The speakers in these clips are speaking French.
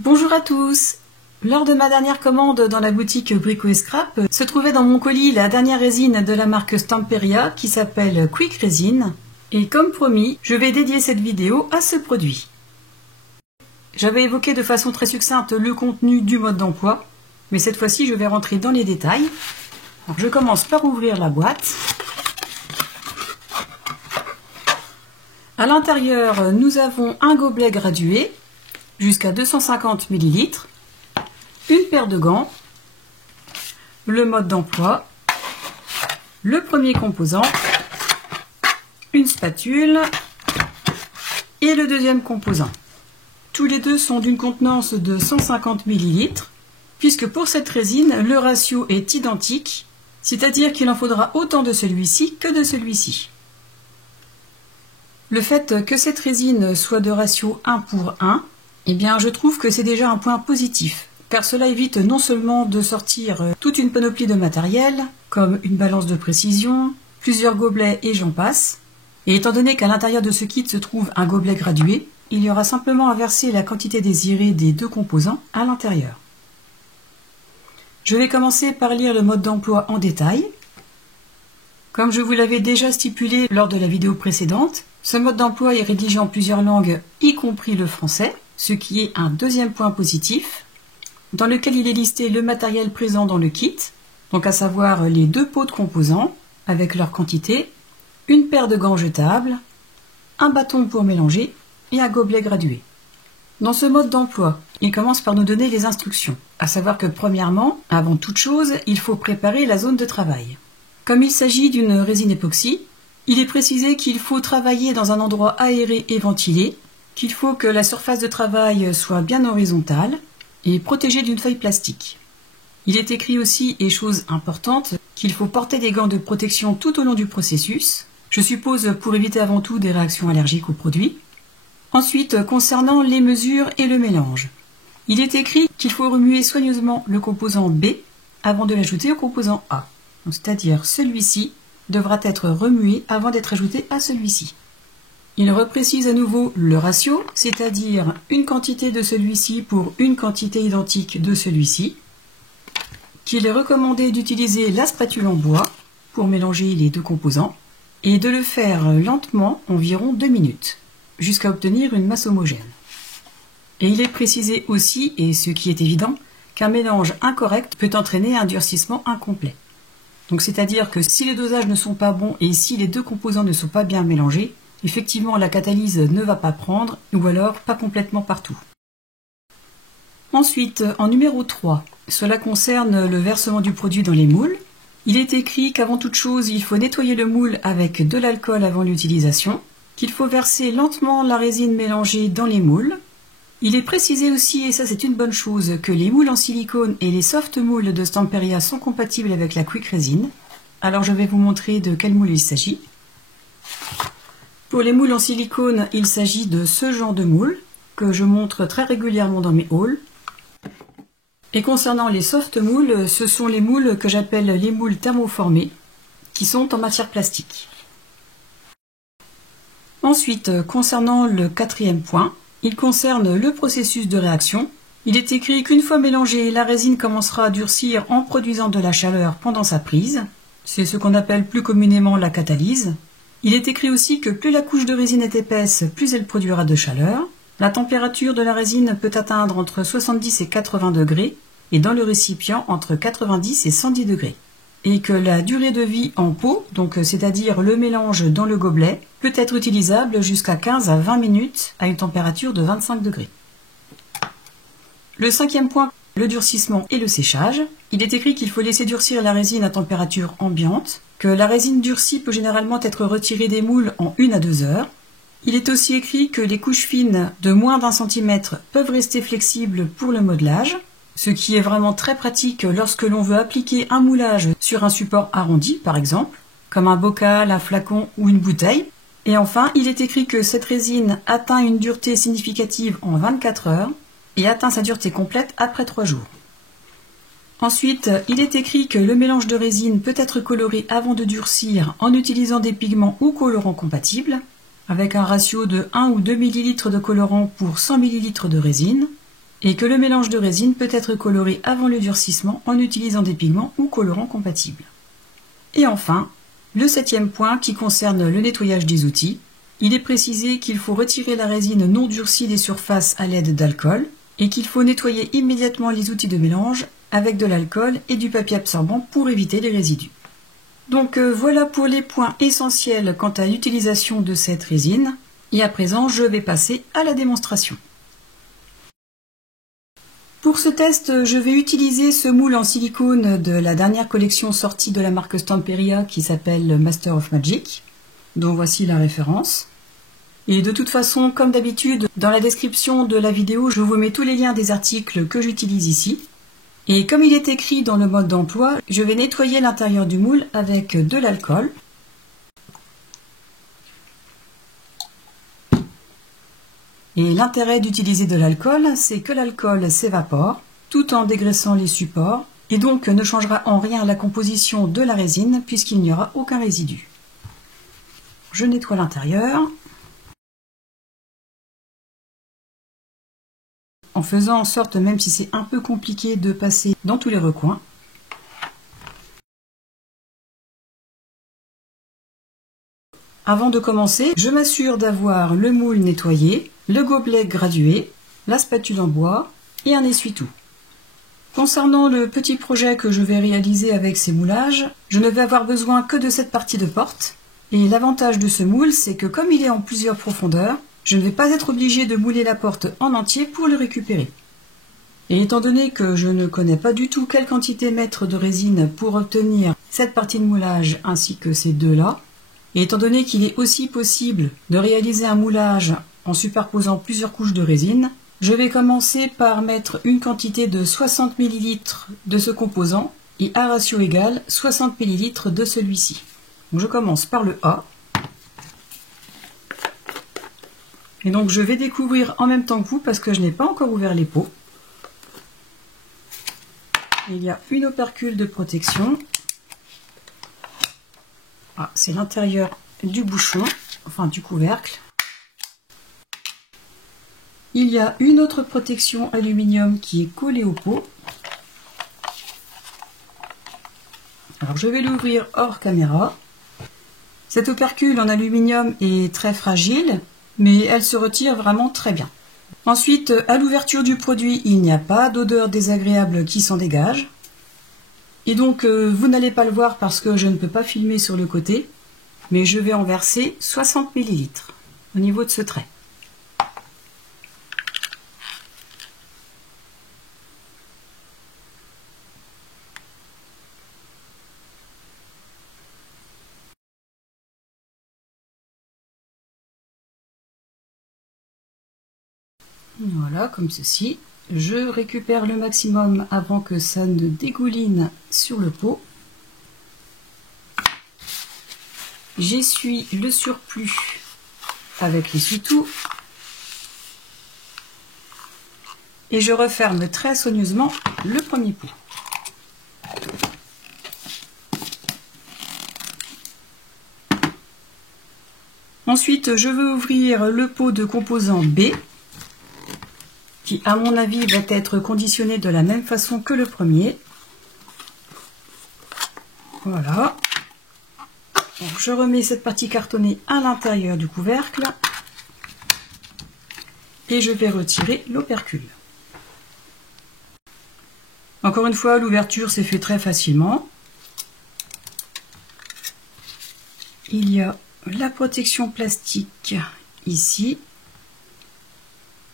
Bonjour à tous. Lors de ma dernière commande dans la boutique Brico & Scrap, se trouvait dans mon colis la dernière résine de la marque Stamperia qui s'appelle Quick Resin. Et comme promis, je vais dédier cette vidéo à ce produit. J'avais évoqué de façon très succincte le contenu du mode d'emploi, mais cette fois-ci je vais rentrer dans les détails. Alors, je commence par ouvrir la boîte. À l'intérieur, nous avons un gobelet gradué jusqu'à 250 ml, une paire de gants, le mode d'emploi, le premier composant, une spatule et le deuxième composant. Tous les deux sont d'une contenance de 150 ml, puisque pour cette résine, le ratio est identique, c'est-à-dire qu'il en faudra autant de celui-ci que de celui-ci. Le fait que cette résine soit de ratio 1 pour 1, eh bien, je trouve que c'est déjà un point positif, car cela évite non seulement de sortir toute une panoplie de matériel, comme une balance de précision, plusieurs gobelets et j'en passe, et étant donné qu'à l'intérieur de ce kit se trouve un gobelet gradué, il y aura simplement à verser la quantité désirée des deux composants à l'intérieur. Je vais commencer par lire le mode d'emploi en détail. Comme je vous l'avais déjà stipulé lors de la vidéo précédente, ce mode d'emploi est rédigé en plusieurs langues, y compris le français, ce qui est un deuxième point positif, dans lequel il est listé le matériel présent dans le kit, donc à savoir les deux pots de composants avec leur quantité, une paire de gants jetables, un bâton pour mélanger et un gobelet gradué. Dans ce mode d'emploi, il commence par nous donner les instructions, à savoir que premièrement, avant toute chose, il faut préparer la zone de travail. Comme il s'agit d'une résine époxy, il est précisé qu'il faut travailler dans un endroit aéré et ventilé, qu'il faut que la surface de travail soit bien horizontale et protégée d'une feuille plastique. Il est écrit aussi, et chose importante, qu'il faut porter des gants de protection tout au long du processus, je suppose pour éviter avant tout des réactions allergiques au produit. Ensuite, concernant les mesures et le mélange, il est écrit qu'il faut remuer soigneusement le composant B avant de l'ajouter au composant A. C'est-à-dire celui-ci devra être remué avant d'être ajouté à celui-ci. Il reprécise à nouveau le ratio, c'est-à-dire une quantité de celui-ci pour une quantité identique de celui-ci, qu'il est recommandé d'utiliser la spatule en bois pour mélanger les deux composants et de le faire lentement, environ 2 minutes, jusqu'à obtenir une masse homogène. Et il est précisé aussi, et ce qui est évident, qu'un mélange incorrect peut entraîner un durcissement incomplet. Donc c'est-à-dire que si les dosages ne sont pas bons et si les deux composants ne sont pas bien mélangés, effectivement la catalyse ne va pas prendre ou alors pas complètement partout. Ensuite, en numéro 3, cela concerne le versement du produit dans les moules. Il est écrit qu'avant toute chose, il faut nettoyer le moule avec de l'alcool avant l'utilisation, qu'il faut verser lentement la résine mélangée dans les moules. Il est précisé aussi, et ça c'est une bonne chose, que les moules en silicone et les soft moules de Stamperia sont compatibles avec la Quick Resin. Alors je vais vous montrer de quel moule il s'agit. Pour les moules en silicone, il s'agit de ce genre de moule, que je montre très régulièrement dans mes hauls. Et concernant les soft moules, ce sont les moules que j'appelle les moules thermoformés, qui sont en matière plastique. Ensuite, concernant le quatrième point, il concerne le processus de réaction. Il est écrit qu'une fois mélangée, la résine commencera à durcir en produisant de la chaleur pendant sa prise. C'est ce qu'on appelle plus communément la catalyse. Il est écrit aussi que plus la couche de résine est épaisse, plus elle produira de chaleur. La température de la résine peut atteindre entre 70 et 80 degrés et dans le récipient entre 90 et 110 degrés. Et que la durée de vie en pot, donc c'est-à-dire le mélange dans le gobelet, peut être utilisable jusqu'à 15 à 20 minutes à une température de 25 degrés. Le cinquième point, le durcissement et le séchage. Il est écrit qu'il faut laisser durcir la résine à température ambiante, que la résine durcie peut généralement être retirée des moules en 1 à 2 heures. Il est aussi écrit que les couches fines de moins d'1 cm peuvent rester flexibles pour le modelage, ce qui est vraiment très pratique lorsque l'on veut appliquer un moulage sur un support arrondi, par exemple, comme un bocal, un flacon ou une bouteille. Et enfin, il est écrit que cette résine atteint une dureté significative en 24 heures et atteint sa dureté complète après 3 jours. Ensuite, il est écrit que le mélange de résine peut être coloré avant de durcir en utilisant des pigments ou colorants compatibles, avec un ratio de 1 ou 2 ml de colorant pour 100 ml de résine. et que le mélange de résine peut être coloré avant le durcissement en utilisant des pigments ou colorants compatibles. Et enfin, le 7e point qui concerne le nettoyage des outils. Il est précisé qu'il faut retirer la résine non durcie des surfaces à l'aide d'alcool et qu'il faut nettoyer immédiatement les outils de mélange avec de l'alcool et du papier absorbant pour éviter les résidus. Donc voilà pour les points essentiels quant à l'utilisation de cette résine. Et à présent, je vais passer à la démonstration. Pour ce test, je vais utiliser ce moule en silicone de la dernière collection sortie de la marque Stamperia qui s'appelle Master of Magic, dont voici la référence. Et de toute façon, comme d'habitude, dans la description de la vidéo, je vous mets tous les liens des articles que j'utilise ici. Et comme il est écrit dans le mode d'emploi, je vais nettoyer l'intérieur du moule avec de l'alcool. Et l'intérêt d'utiliser de l'alcool, c'est que l'alcool s'évapore tout en dégraissant les supports et donc ne changera en rien la composition de la résine puisqu'il n'y aura aucun résidu. Je nettoie l'intérieur en faisant en sorte, même si c'est un peu compliqué, de passer dans tous les recoins. Avant de commencer, je m'assure d'avoir le moule nettoyé, le gobelet gradué, la spatule en bois et un essuie-tout. Concernant le petit projet que je vais réaliser avec ces moulages, je ne vais avoir besoin que de cette partie de porte. Et l'avantage de ce moule, c'est que comme il est en plusieurs profondeurs, je ne vais pas être obligée de mouler la porte en entier pour le récupérer. Et étant donné que je ne connais pas du tout quelle quantité mettre de résine pour obtenir cette partie de moulage ainsi que ces deux-là, et étant donné qu'il est aussi possible de réaliser un moulage en superposant plusieurs couches de résine, je vais commencer par mettre une quantité de 60 ml de ce composant et à ratio égal 60 ml de celui-ci. Donc je commence par le A. Et donc je vais découvrir en même temps que vous parce que je n'ai pas encore ouvert les pots. Il y a une opercule de protection. Ah, c'est l'intérieur du bouchon, enfin du couvercle. Il y a une autre protection aluminium qui est collée au pot. Alors je vais l'ouvrir hors caméra. Cette opercule en aluminium est très fragile, mais elle se retire vraiment très bien. Ensuite, à l'ouverture du produit, il n'y a pas d'odeur désagréable qui s'en dégage. Et donc, vous n'allez pas le voir parce que je ne peux pas filmer sur le côté, mais je vais en verser 60 ml au niveau de ce trait. Voilà, comme ceci. Je récupère le maximum avant que ça ne dégouline sur le pot. J'essuie le surplus avec l'essuie-tout. Et je referme très soigneusement le premier pot. Ensuite, je veux ouvrir le pot de composant B, qui à mon avis va être conditionné de la même façon que le premier. Voilà. Donc, je remets cette partie cartonnée à l'intérieur du couvercle et je vais retirer l'opercule. Encore une fois, l'ouverture s'est fait très facilement. Il y a la protection plastique ici.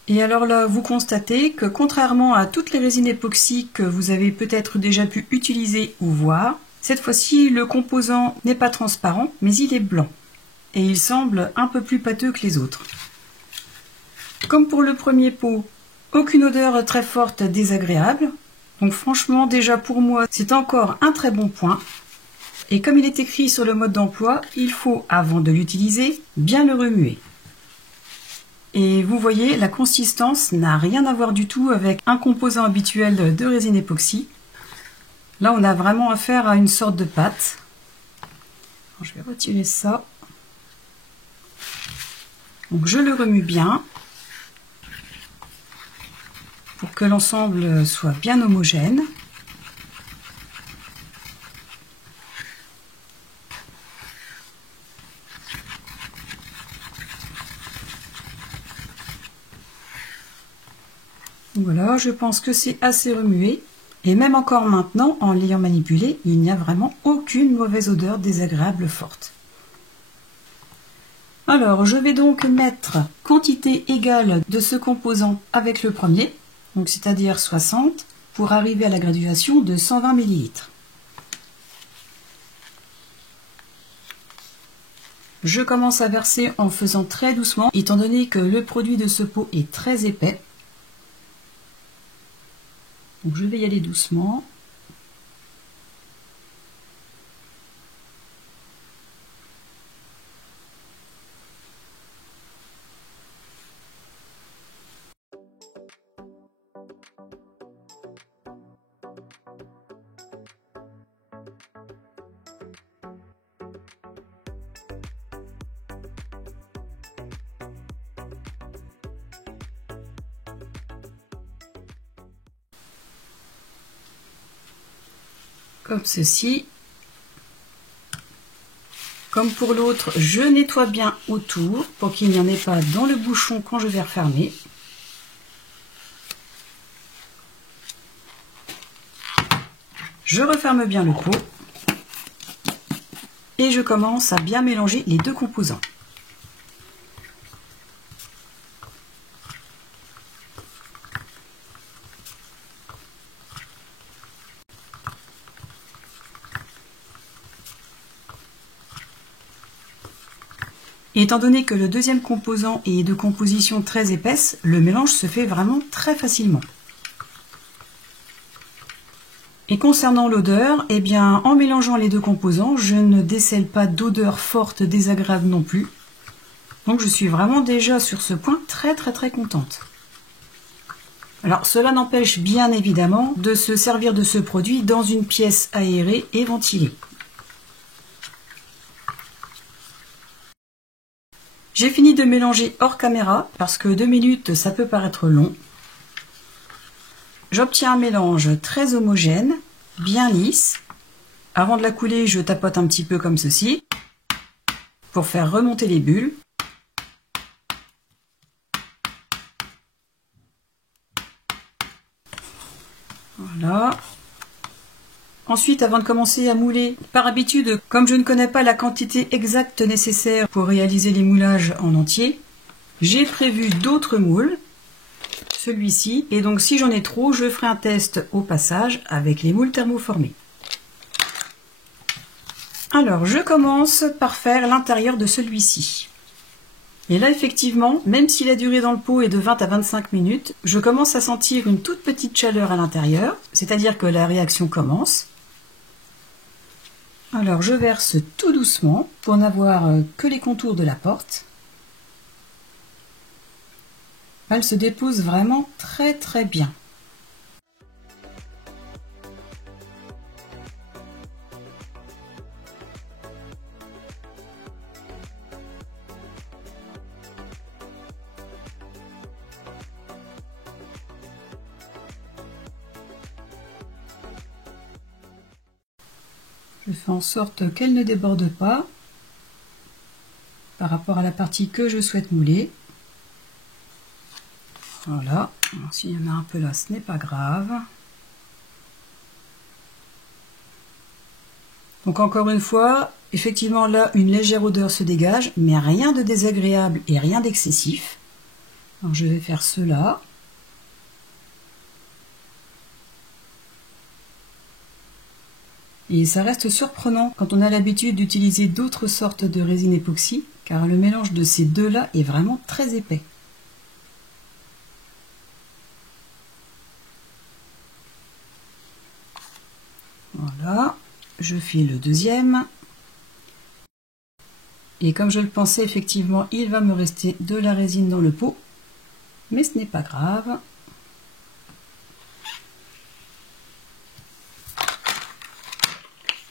Et alors là, vous constatez que contrairement à toutes les résines époxy que vous avez peut-être déjà pu utiliser ou voir, cette fois-ci, le composant n'est pas transparent, mais il est blanc. Et il semble un peu plus pâteux que les autres. Comme pour le premier pot, aucune odeur très forte désagréable. Donc franchement, déjà pour moi, c'est encore un très bon point. Et comme il est écrit sur le mode d'emploi, il faut, avant de l'utiliser, bien le remuer. Et vous voyez, la consistance n'a rien à voir du tout avec un composant habituel de résine époxy. Là, on a vraiment affaire à une sorte de pâte. Alors, je vais retirer ça. Donc, je le remue bien. pour que l'ensemble soit bien homogène. Voilà, je pense que c'est assez remué. Et même encore maintenant, en l'ayant manipulé, il n'y a vraiment aucune mauvaise odeur désagréable forte. Alors, je vais donc mettre quantité égale de ce composant avec le premier, donc c'est-à-dire 60, pour arriver à la graduation de 120 ml. Je commence à verser en faisant très doucement, étant donné que le produit de ce pot est très épais. Donc je vais y aller doucement. Comme ceci. Comme pour l'autre, je nettoie bien autour pour qu'il n'y en ait pas dans le bouchon quand je vais refermer. Je referme bien le pot et je commence à bien mélanger les deux composants. Étant donné que le deuxième composant est de composition très épaisse, le mélange se fait vraiment très facilement. Et concernant l'odeur, eh bien, en mélangeant les deux composants, je ne décèle pas d'odeur forte désagréable non plus. Donc je suis vraiment déjà sur ce point très contente. Alors cela n'empêche bien évidemment de se servir de ce produit dans une pièce aérée et ventilée. J'ai fini de mélanger hors caméra parce que 2 minutes ça peut paraître long. J'obtiens un mélange très homogène, bien lisse. Avant de la couler, je tapote un petit peu comme ceci pour faire remonter les bulles. Voilà. Ensuite, avant de commencer à mouler, par habitude, comme je ne connais pas la quantité exacte nécessaire pour réaliser les moulages en entier, j'ai prévu d'autres moules, celui-ci, et donc si j'en ai trop, je ferai un test au passage avec les moules thermoformés. Alors, je commence par faire l'intérieur de celui-ci. Et là, effectivement, même si la durée dans le pot est de 20 à 25 minutes, je commence à sentir une toute petite chaleur à l'intérieur, c'est-à-dire que la réaction commence. Alors je verse tout doucement pour n'avoir que les contours de la porte. Elle se dépose vraiment très bien. Je fais en sorte qu'elle ne déborde pas par rapport à la partie que je souhaite mouler. Voilà, s'il y en a un peu là, ce n'est pas grave. Donc encore une fois, effectivement là, une légère odeur se dégage, mais rien de désagréable et rien d'excessif. Alors je vais faire cela. Et ça reste surprenant quand on a l'habitude d'utiliser d'autres sortes de résine époxy, car le mélange de ces deux-là est vraiment très épais. Voilà, je file le deuxième. Et comme je le pensais, effectivement, il va me rester de la résine dans le pot, mais ce n'est pas grave.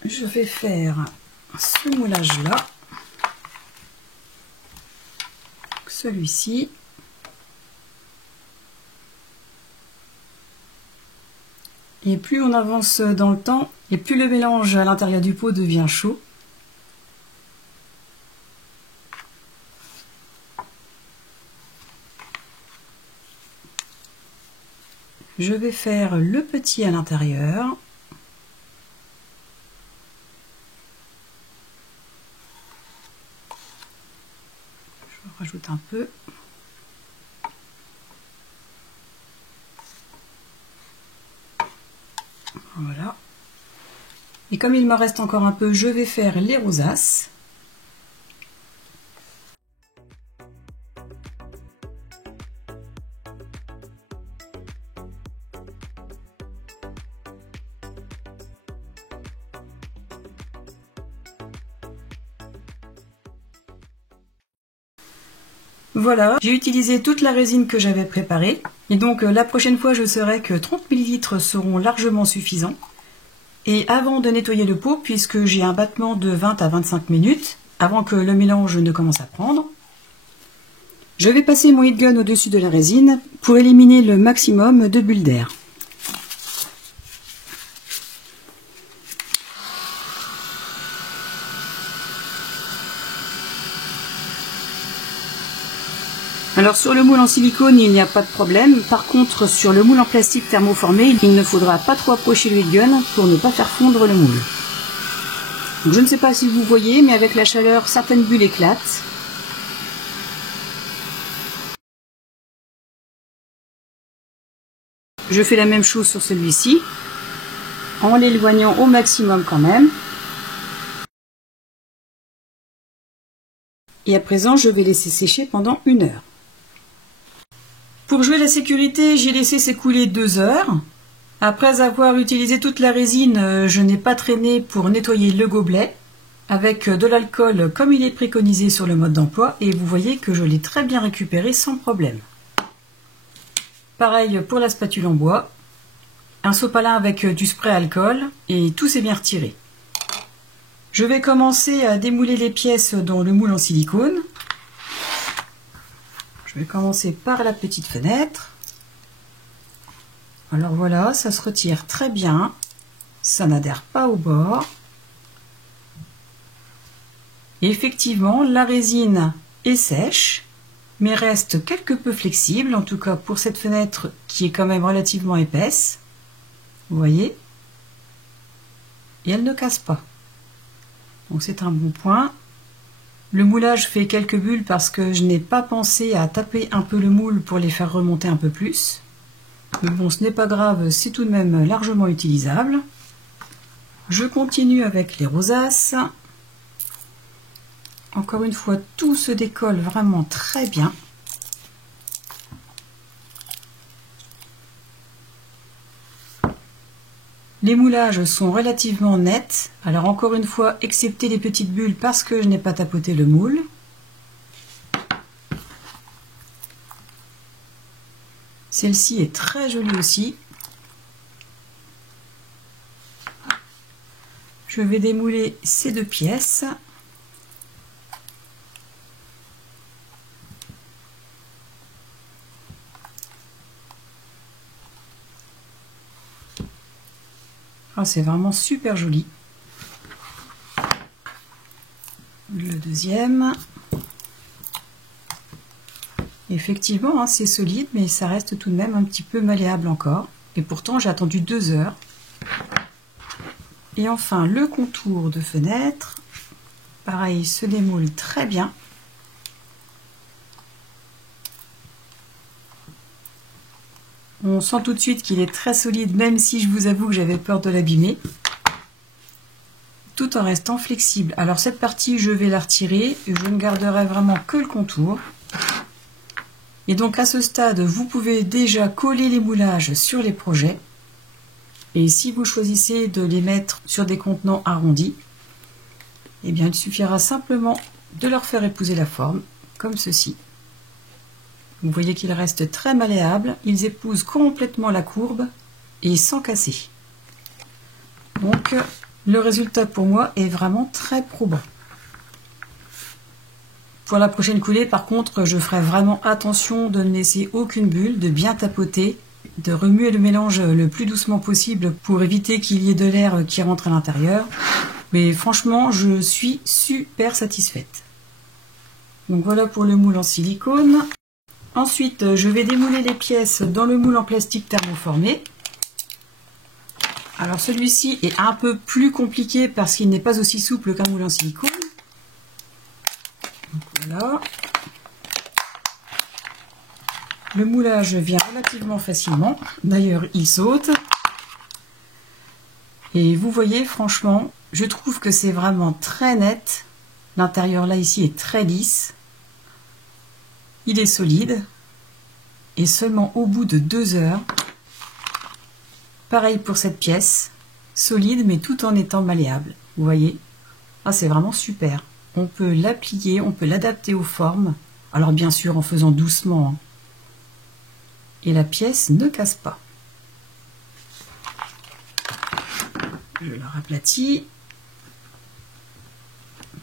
Je vais faire ce moulage-là, celui-ci, Et plus on avance dans le temps, et plus le mélange à l'intérieur du pot devient chaud. Je vais faire le petit à l'intérieur. Je rajoute un peu. Voilà. Et comme il me reste encore un peu, je vais faire les rosaces. Voilà, j'ai utilisé toute la résine que j'avais préparée. Et donc la prochaine fois, je saurai que 30 ml seront largement suffisants. Et avant de nettoyer le pot, puisque j'ai un battement de 20 à 25 minutes, avant que le mélange ne commence à prendre, je vais passer mon heat gun au-dessus de la résine pour éliminer le maximum de bulles d'air. Alors sur le moule en silicone, il n'y a pas de problème. Par contre, sur le moule en plastique thermoformé, il ne faudra pas trop approcher le heat gun pour ne pas faire fondre le moule. Donc, je ne sais pas si vous voyez, mais avec la chaleur, certaines bulles éclatent. Je fais la même chose sur celui-ci, en l'éloignant au maximum quand même. Et à présent, je vais laisser sécher pendant 1 heure. Pour jouer la sécurité, j'ai laissé s'écouler 2 heures. Après avoir utilisé toute la résine, je n'ai pas traîné pour nettoyer le gobelet avec de l'alcool comme il est préconisé sur le mode d'emploi, et vous voyez que je l'ai très bien récupéré sans problème. Pareil pour la spatule en bois, un sopalin avec du spray alcool et tout s'est bien retiré. Je vais commencer à démouler les pièces dans le moule en silicone. Je vais commencer par la petite fenêtre. Alors voilà, ça se retire très bien, ça n'adhère pas au bord. Et effectivement, la résine est sèche, mais reste quelque peu flexible, en tout cas pour cette fenêtre qui est quand même relativement épaisse. Vous voyez? Et elle ne casse pas. Donc c'est un bon point. Le moulage fait quelques bulles parce que je n'ai pas pensé à taper un peu le moule pour les faire remonter un peu plus. Mais bon, ce n'est pas grave, c'est tout de même largement utilisable. Je continue avec les rosaces. Encore une fois, tout se décolle vraiment très bien. Les moulages sont relativement nets. Alors encore une fois, excepté les petites bulles parce que je n'ai pas tapoté le moule. Celle-ci est très jolie aussi. Je vais démouler ces 2 pièces. Oh, c'est vraiment super joli. Le deuxième. Effectivement, hein, c'est solide, mais ça reste tout de même un petit peu malléable encore. Et pourtant, j'ai attendu 2 heures. Et enfin, le contour de fenêtre. Pareil, se démoule très bien. On sent tout de suite qu'il est très solide, même si je vous avoue que j'avais peur de l'abîmer. Tout en restant flexible. Alors cette partie, je vais la retirer. Et je ne garderai vraiment que le contour. Et donc à ce stade, vous pouvez déjà coller les moulages sur les projets. Et si vous choisissez de les mettre sur des contenants arrondis, eh bien il suffira simplement de leur faire épouser la forme, comme ceci. Vous voyez qu'ils restent très malléables, ils épousent complètement la courbe et sans casser. Donc le résultat pour moi est vraiment très probant. Pour la prochaine coulée, par contre, je ferai vraiment attention de ne laisser aucune bulle, de bien tapoter de remuer le mélange le plus doucement possible pour éviter qu'il y ait de l'air qui rentre à l'intérieur. Mais franchement, je suis super satisfaite. Donc voilà pour le moule en silicone. Ensuite, je vais démouler les pièces dans le moule en plastique thermoformé. Alors celui-ci est un peu plus compliqué parce qu'il n'est pas aussi souple qu'un moule en silicone. Donc voilà. Le moulage vient relativement facilement. D'ailleurs, il saute. Et vous voyez, franchement, je trouve que c'est vraiment très net. L'intérieur là, ici, est très lisse. Il est solide. Et seulement au bout de 2 heures, pareil pour cette pièce, solide mais tout en étant malléable. Vous voyez? Ah, c'est vraiment super. On peut la plier, on peut l'adapter aux formes. Alors bien sûr en faisant doucement. Hein. Et la pièce ne casse pas. Je la raplatis.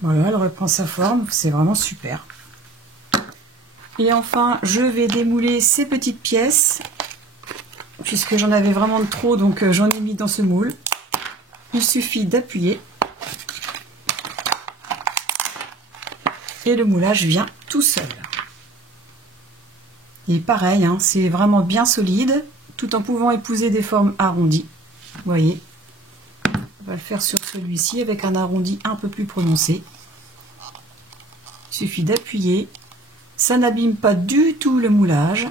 Voilà, elle reprend sa forme. C'est vraiment super. Et enfin, je vais démouler ces petites pièces. Puisque j'en avais vraiment trop, donc j'en ai mis dans ce moule. Il suffit d'appuyer. Et le moulage vient tout seul. Et pareil, hein, c'est vraiment bien solide, tout en pouvant épouser des formes arrondies. Vous voyez, on va le faire sur celui-ci avec un arrondi un peu plus prononcé. Il suffit d'appuyer, ça n'abîme pas du tout le moulage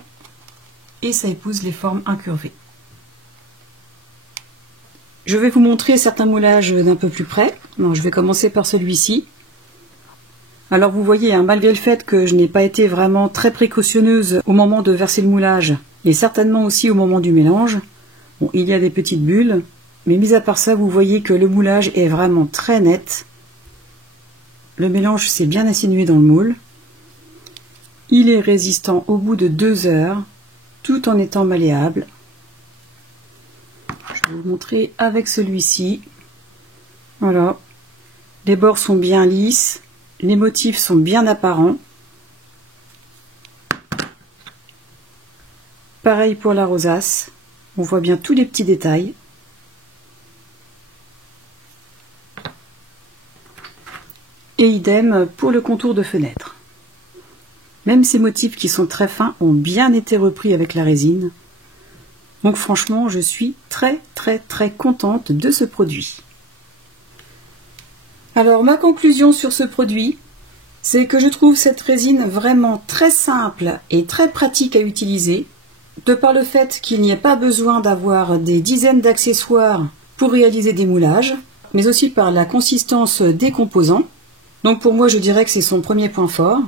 et ça épouse les formes incurvées. Je vais vous montrer certains moulages d'un peu plus près. Non, je vais commencer par celui-ci. Alors vous voyez, hein, malgré le fait que je n'ai pas été vraiment très précautionneuse au moment de verser le moulage, et certainement aussi au moment du mélange, bon, il y a des petites bulles, mais mis à part ça, vous voyez que le moulage est vraiment très net. Le mélange s'est bien insinué dans le moule. Il est résistant au bout de 2 heures, tout en étant malléable. Je vais vous montrer avec celui-ci. Voilà, les bords sont bien lisses. Les motifs sont bien apparents. Pareil pour la rosace. On voit bien tous les petits détails. Et idem pour le contour de fenêtre. Même ces motifs qui sont très fins ont bien été repris avec la résine. Donc franchement, je suis très contente de ce produit. Alors ma conclusion sur ce produit, c'est que je trouve cette résine vraiment très simple et très pratique à utiliser, de par le fait qu'il n'y ait pas besoin d'avoir des dizaines d'accessoires pour réaliser des moulages, mais aussi par la consistance des composants. Donc pour moi, je dirais que c'est son premier point fort.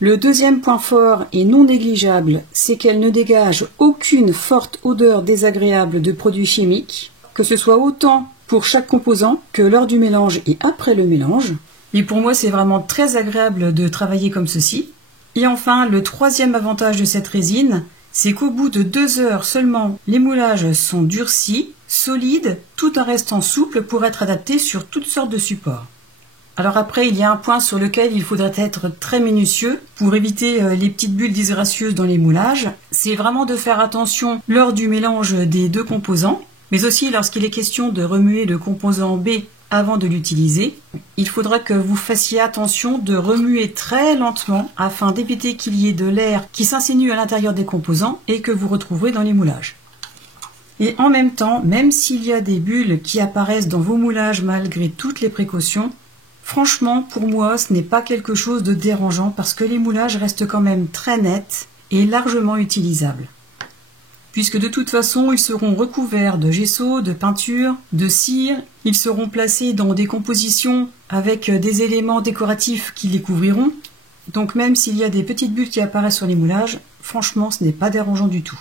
Le deuxième point fort et non négligeable, c'est qu'elle ne dégage aucune forte odeur désagréable de produits chimiques, que ce soit autant pour chaque composant que lors du mélange et après le mélange. Et pour moi, c'est vraiment très agréable de travailler comme ceci. Et enfin, le troisième avantage de cette résine, c'est qu'au bout de 2 heures seulement, les moulages sont durcis, solides, tout en restant souples pour être adaptés sur toutes sortes de supports. Alors après, il y a un point sur lequel il faudrait être très minutieux pour éviter les petites bulles disgracieuses dans les moulages. C'est vraiment de faire attention lors du mélange des 2 composants, mais aussi lorsqu'il est question de remuer le composant B avant de l'utiliser. Il faudra que vous fassiez attention de remuer très lentement afin d'éviter qu'il y ait de l'air qui s'insinue à l'intérieur des composants et que vous retrouverez dans les moulages. Et en même temps, même s'il y a des bulles qui apparaissent dans vos moulages malgré toutes les précautions, franchement, pour moi, ce n'est pas quelque chose de dérangeant parce que les moulages restent quand même très nets et largement utilisables. Puisque de toute façon, ils seront recouverts de gesso, de peinture, de cire, ils seront placés dans des compositions avec des éléments décoratifs qui les couvriront. Donc même s'il y a des petites bulles qui apparaissent sur les moulages, franchement, ce n'est pas dérangeant du tout.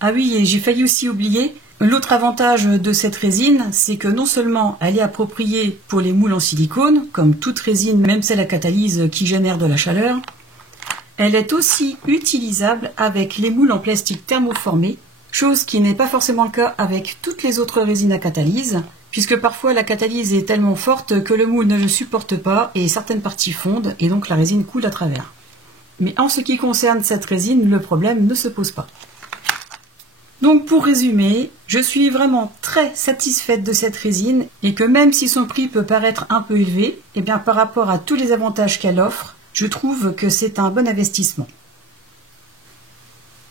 Ah oui, et j'ai failli aussi oublier, l'autre avantage de cette résine, c'est que non seulement elle est appropriée pour les moules en silicone, comme toute résine, même celle à catalyse qui génère de la chaleur, elle est aussi utilisable avec les moules en plastique thermoformé, chose qui n'est pas forcément le cas avec toutes les autres résines à catalyse, puisque parfois la catalyse est tellement forte que le moule ne le supporte pas et certaines parties fondent et donc la résine coule à travers. Mais en ce qui concerne cette résine, le problème ne se pose pas. Donc pour résumer, je suis vraiment très satisfaite de cette résine et que même si son prix peut paraître un peu élevé, eh bien par rapport à tous les avantages qu'elle offre, je trouve que c'est un bon investissement.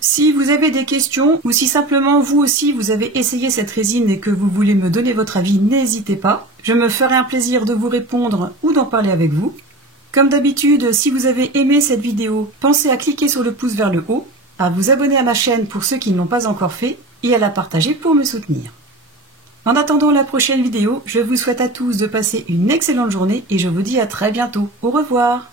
Si vous avez des questions ou si simplement vous aussi vous avez essayé cette résine et que vous voulez me donner votre avis, n'hésitez pas. Je me ferai un plaisir de vous répondre ou d'en parler avec vous. Comme d'habitude, si vous avez aimé cette vidéo, pensez à cliquer sur le pouce vers le haut, à vous abonner à ma chaîne pour ceux qui ne l'ont pas encore fait et à la partager pour me soutenir. En attendant la prochaine vidéo, je vous souhaite à tous de passer une excellente journée et je vous dis à très bientôt. Au revoir!